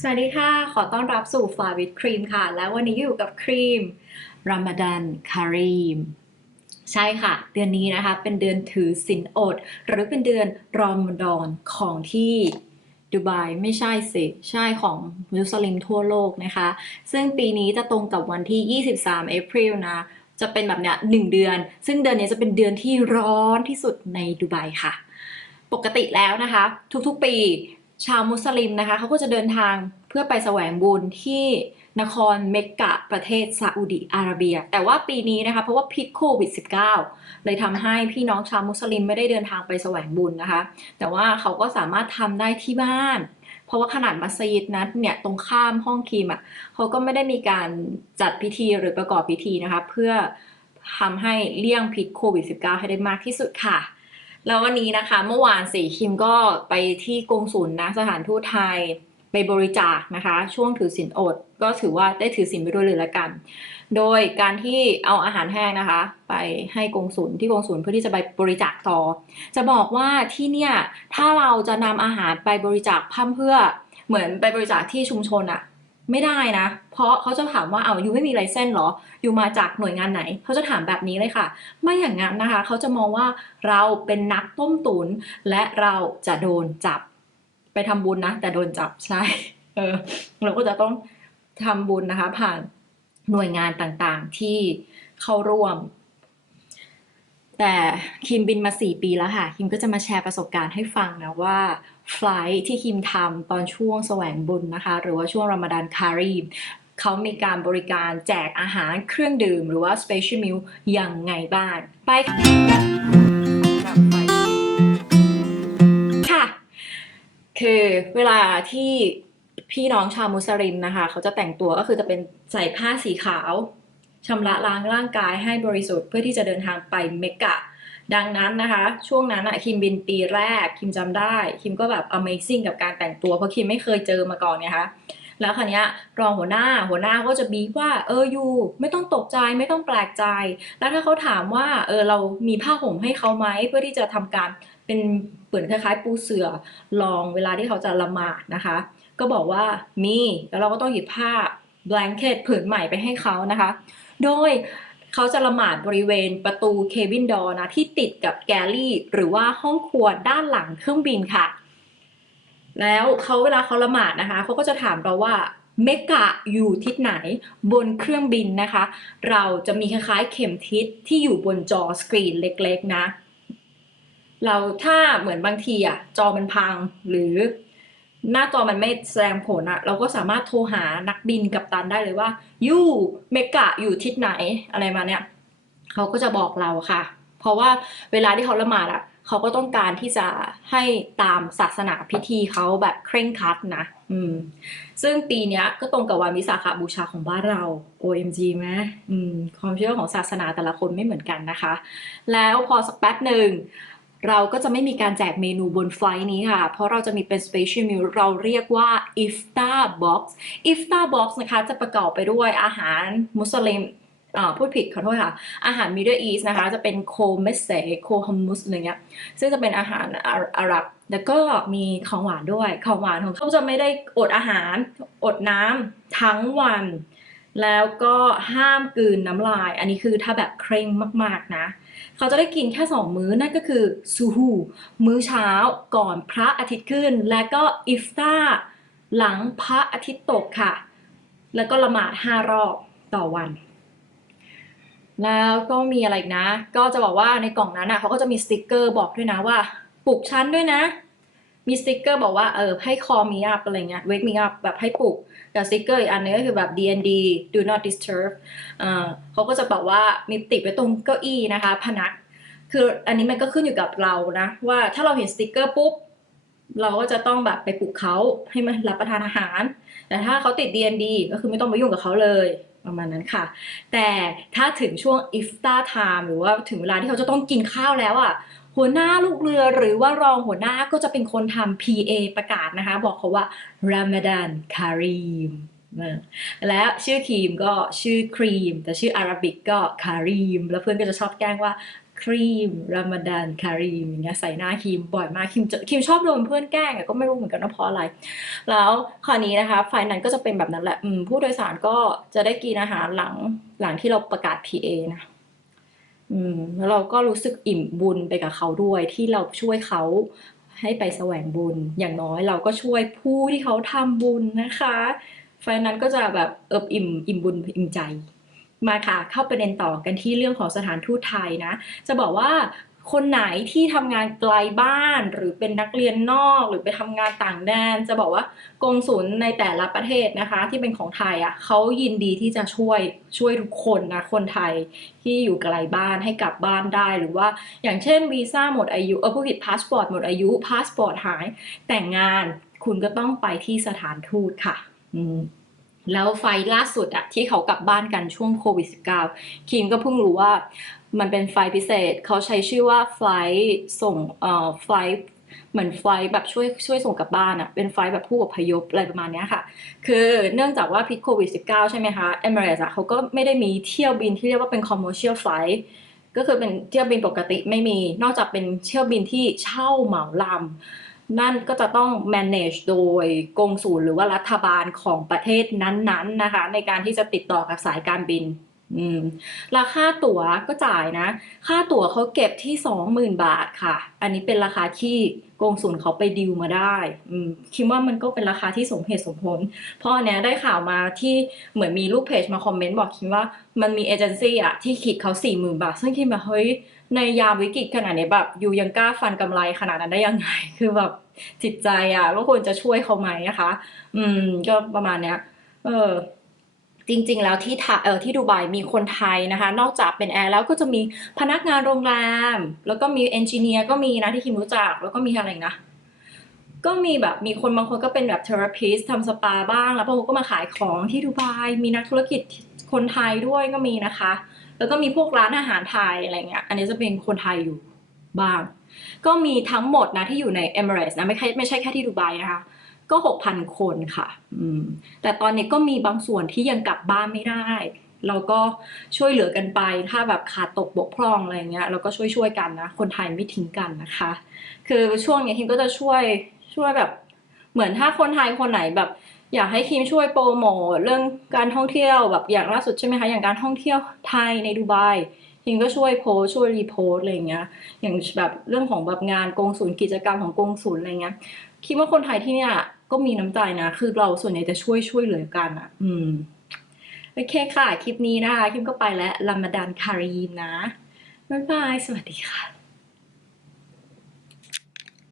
สวัสดีค่ะ ขอต้อนรับสู่ฟาวิดครีมค่ะ และวันนี้อยู่กับครีมร a ม a ดันคารีม ใช่ค่ะ เดือนนี้นะคะ เป็นเดือนถือศีลอด หรือเป็นเดือนรอมฎอนของที่ดูไบไม่ใช่สิ ใช่ของมุสลิมทั่วโลกนะคะ ซึ่งปีนี้จะตรงกับวันที่ 23 เอพริลนะ จะเป็นแบบเนี้ยหนึ่งเดือน ซึ่งเดือนนี้จะเป็นเดือนที่ร้อนที่สุดในดูไบค่ะ ปกติแล้วนะคะ ทุกๆปี ชาวมุสลิมนะคะเขาก็จะเดินทางเพื่อไปแสวงบุญที่นครเมกกะประเทศซาอุดิอาระเบีย แต่ว่าปีนี้นะคะเพราะว่าพิษโควิด -19 เลยทำให้พี่น้องชาวมุสลิมไม่ได้เดินทางไปแสวงบุญนะคะ แต่ว่าเขาก็สามารถทำได้ที่บ้าน เพราะว่าขนาดมัสยิดนั้นเนี่ยตรงข้ามห้องคีมอะเขาก็ไม่ได้มีการจัดพิธีหรือประกอบพิธีนะคะ เพื่อทำให้เลี่ยงพิษโควิด -19 ให้ได้มากที่สุดค่ะ แล้ววันนี้นะคะ เมื่อวานสีคิมก็ไปที่กงสุลนะสถานทูตไทยไปบริจาคนะคะ ช่วงถือศีลอด ก็ถือว่าได้ถือศีลไปด้วยเลยละกัน โดยการที่เอาอาหารแห้งนะคะ ไปให้กงสุลที่กงสุลเพื่อที่จะไปบริจาคต่อ จะบอกว่าที่เนี่ยถ้าเราจะนำอาหารไปบริจาคพ่มเพื่อเหมือนไปบริจาคที่ชุมชนอะ ไม่ได้นะ เพราะเขาจะถามว่าเอาอยู่ไม่มีไลเซนส์เหรอ อยู่มาจากหน่วยงานไหน เขาจะถามแบบนี้เลยค่ะ ไม่อย่างนั้นนะคะ เขาจะมองว่าเราเป็นนักต้มตุน และเราจะโดนจับ ไปทำบุญนะ แต่โดนจับใช่ เออ เราก็จะต้องทำบุญนะคะ ผ่านหน่วยงานต่างๆที่เข้าร่วม แต่คิมบินมา 4 ปีแล้วค่ะ คิมก็จะมาแชร์ประสบการณ์ให้ฟังนะว่าไฟล์ที่คิมทำตอนช่วงแสวงบุญนะคะ หรือว่าช่วงรอมฎานคารีมเขามีการบริการแจกอาหารเครื่องดื่ม หรือว่า special meal ยังไงบ้างไปค่ะ คือเวลาที่พี่น้องชาวมุสลิมนะคะ เขาจะแต่งตัวก็คือจะเป็นใส่ผ้าสีขาว ชำระล้างร่างกายให้บริสุทธิ์เพื่อที่จะเดินทางไปเมกกะ ดังนั้นนะคะ ช่วงนั้นอะคิมบินปีแรก คิมจำได้ คิมก็แบบ amazing กับการแต่งตัว เพราะคิมไม่เคยเจอมาก่อนเนี่ยคะแล้วคันนี้รองหัวหน้าหัวหน้าก็จะบีว่าเออยูไม่ต้องตกใจไม่ต้องแปลกใจ แล้วถ้าเขาถามว่าเออเรามีผ้าห่มให้เขาไหมเพื่อที่จะทำการเป็นเปือนคล้ายๆ ปูเสือรองเวลาที่เขาจะละหมาดนะคะ ก็บอกว่ามีแล้วเราก็ต้องหยิบผ้า blanket ผืนใหม่ไปให้เขานะคะ โดยเขาจะละหมาดบริเวณประตูเคบินดอร์นะที่ติดกับแกลลี่ หรือว่าห้องครัวด้านหลังเครื่องบินค่ะ แล้วเขาเวลาเขาละหมาดนะคะเขาก็จะถามเราว่าเมกะอยู่ทิศไหนบนเครื่องบินนะคะ เราจะมีคล้ายๆเข็มทิศที่อยู่บนจอสกรีนเล็กๆนะ เราถ้าเหมือนบางทีอะจอมันพังหรือ หน้าจอมันไม่แสดงผลอะเราก็สามารถโทรหานักบินกับตันได้เลยว่ายูเมกะอยู่ทิศไหนอะไรมาเนี่ยเขาก็จะบอกเราค่ะ เพราะว่าเวลาที่เขาละหมาดอะเขาก็ต้องการที่จะให้ตามศาสนาพิธีเขาแบบเคร่งครัดนะอืมซึ่งปีนี้ก็ตรงกับวันวิสาขบูชาของบ้านเรา OMG ไหมอืมความเชื่อของศาสนาแต่ละคนไม่เหมือนกันนะคะ แล้วพอสักแป๊บหนึ่ง เราก็จะไม่มีการแจกเมนูบนไฟล์นี้ค่ะ เพราะเราจะมีเป็น special meal เราเรียกว่า iftar box iftar box นะคะ จะประกอบไปด้วยอาหารมุสลิมพูดผิดขอโทษค่ะ อาหาร Middle East นะคะ จะเป็นโคเมสเซโคฮัมมุสอะไรเงี้ยซึ่งจะเป็นอาหารอาหรับ แล้วก็มีของหวานด้วย ของหวานของเขาจะไม่ได้อดอาหาร อดน้ำทั้งวัน แล้วก็ห้ามกืนน้ำลาย อันนี้คือถ้าแบบเคร่งมากๆนะ เขาจะได้กินแค่สองมื้อนั่นก็คือซูฮูมื้อเช้าก่อนพระอาทิตย์ขึ้น และก็อิฟตาหลังพระอาทิตย์ตกค่ะ แล้วก็ละหมาดห้ารอบต่อวัน แล้วก็มีอะไรนะ ก็จะบอกว่าในกล่องนั้นอะเขาก็จะมีสติกเกอร์บอกด้วยนะว่าปลุกฉันด้วยนะ มีสติกเกอร์บอกว่าเออให้ call me up อะไรเงี้ย wake me up แบบให้ปลุกแต่สติกเกอร์อีกอันนึงก็คือแบบ DND do not disturb อ่าเขาก็จะบอกว่ามีติดไว้ตรงเก้าอี้นะคะ พนัก คืออันนี้มันก็ขึ้นอยู่กับเรานะ ว่าถ้าเราเห็นสติกเกอร์ปุ๊บ เราก็จะต้องแบบไปปลุกเขาให้มารับประทานอาหาร แต่ถ้าเขาติด DND ก็คือไม่ต้องไปยุ่งกับเขาเลยประมาณนั้นค่ะ แต่ถ้าถึงช่วง iftar time หรือว่าถึงเวลาที่เขาจะต้องกินข้าวแล้วอะ หัวหน้าลูกเรือหรือว่ารองหัวหน้าก็จะเป็นคนทำ PA ประกาศนะคะ บอกเขาว่า Ramadan Kareem และชื่อครีมก็ชื่อครีม แต่ชื่ออาราบิกก็คารีม แล้วเพื่อนก็จะชอบแกล้งว่าครีมรามาดานคารีมอย่างเงี้ยใส่หน้าครีมบ่อยมากครีมครีมชอบโดนเพื่อนแกล้งอะก็ไม่รู้เหมือนกันว่าเพราะอะไร แล้วคราวนี้นะคะไฟนั้นก็จะเป็นแบบนั้นแหละผู้โดยสารก็จะได้กินอาหารหลังหลังที่เราประกาศ PA นะ อืมแล้วเราก็รู้สึกอิ่มบุญไปกับเขาด้วยที่เราช่วยเขาให้ไปแสวงบุญ อย่างน้อยเราก็ช่วยผู้ที่เขาทำบุญนะคะไฟล์นั้นก็จะแบบเอิบอิ่มอิ่มบุญอิ่มใจ มาค่ะเข้าประเด็นต่อกันที่เรื่องของสถานทูตไทยนะ จะบอกว่า คนไหนที่ทำงานไกลบ้านหรือเป็นนักเรียนนอกหรือไปทำงานต่างแดน จะบอกว่ากงสุลในแต่ละประเทศนะคะ ที่เป็นของไทยอะเขายินดีที่จะช่วยช่วยทุกคนนะคนไทยที่อยู่ไกลบ้านให้กลับบ้านได้ หรือว่าอย่างเช่นวีซ่าหมดอายุเออผู้ผิดพาสปอร์ตหมดอายุพาสปอร์ตหายแต่งงานคุณก็ต้องไปที่สถานทูตค่ะ อืมแล้วไฟล์ล่าสุดอะที่เขากลับบ้านกันช่วงโควิด -19 คิมก็เพิ่งรู้ว่า มันเป็นไฟล์พิเศษ เขาใช้ชื่อว่าไฟล์ส่งเอ่อไฟล์เหมือนไฟล์แบบช่วยช่วยส่งกลับบ้านอะเป็นไฟล์แบบผู้อพยพอะไรประมาณนี้ค่ะ คือเนื่องจากว่าพิษโควิด -19 ใช่ไหมคะ Emirates อะเขาก็ไม่ได้มีเที่ยวบินที่เรียกว่าเป็น commercial flight ก็คือเป็นเที่ยวบินปกติไม่มี นอกจากเป็นเที่ยวบินที่เช่าเหมาลำ นั่นก็จะต้อง manage โดยกงศูนย์หรือว่ารัฐบาลของประเทศนั้นๆนะคะ ในการที่จะติดต่อกับสายการบิน อืมราคาตั๋วก็จ่ายนะ ค่าตั๋วเขาเก็บที่20,000บาทค่ะ อันนี้เป็นราคาที่กงศูนเขาไปดิวมาได้อืมคิดว่ามันก็เป็นราคาที่สมเหตุสมผล เพราะอันเนี้ยได้ข่าวมาที่เหมือนมีลูกเพจมาคอมเมนต์บอกคิมว่ามันมีเอเจนซี่อะที่คิดเขาสี่หมื่นบาท ซึ่งคิมแบบเฮ้ยในยามวิกฤตขนาดนี้แบบอยู่ยังกล้าฟันกำไรขนาดนั้นได้ยังไง คือแบบจิตใจอะว่าควรจะช่วยเขาไหมนะคะ อืม ก็ประมาณเนี้ย เออ จริงๆ แล้วที่ทเออที่ดูไบมีคนไทยนะคะ นอกจากเป็นแอร์แล้วก็จะมีพนักงานโรงแรม แล้วก็มีเอนจิเนียร์ก็มีนะที่คิมรู้จัก แล้วก็มีอะไรนะ ก็มีแบบมีคนบางคนก็เป็นแบบเทอราพิสทำสปาบ้าง แล้วบางคนก็มาขายของที่ดูไบมีนักธุรกิจคนไทยด้วยก็มีนะคะ แล้วก็มีพวกร้านอาหารไทยอะไรเงี้ย อันนี้จะเป็นคนไทยอยู่บ้าง ก็มีทั้งหมดนะที่อยู่ใน Emirates นะไม่ใช่ไม่ใช่แค่ที่ดูไบนะคะ ก็6,000คนค่ะ อืม แต่ตอนนี้ก็มีบางส่วนที่ยังกลับบ้านไม่ได้ เราก็ช่วยเหลือกันไป ถ้าแบบขาดตกบกพร่องอะไรเงี้ย เราก็ช่วยช่วยๆกันนะ คนไทยไม่ทิ้งกันนะคะ คือช่วงนี้คิมก็จะช่วยช่วยแบบ เหมือนถ้าคนไทยคนไหนแบบ อยากให้คิมช่วยโปรโมทเรื่องการท่องเที่ยวแบบอย่างล่าสุดใช่ไหมคะ อย่างการท่องเที่ยวไทยในดูไบ พิงก็ช่วยโพสช่วยรีโพสอะไรอย่างเงี้ย อย่างแบบเรื่องของแบบงานกงศูนย์กิจกรรมของกงศูนย์อะไรเงี้ย คิดว่าคนไทยที่เนี่ยก็มีน้ำใจนะ คือเราส่วนใหญ่จะช่วยช่วยเหลือกันอะ อืม โอเคค่ะ คลิปนี้นะคะ คิมก็ไปแล้วลามาดานคารีมนะ บ๊ายบาย สวัสดีค่ะ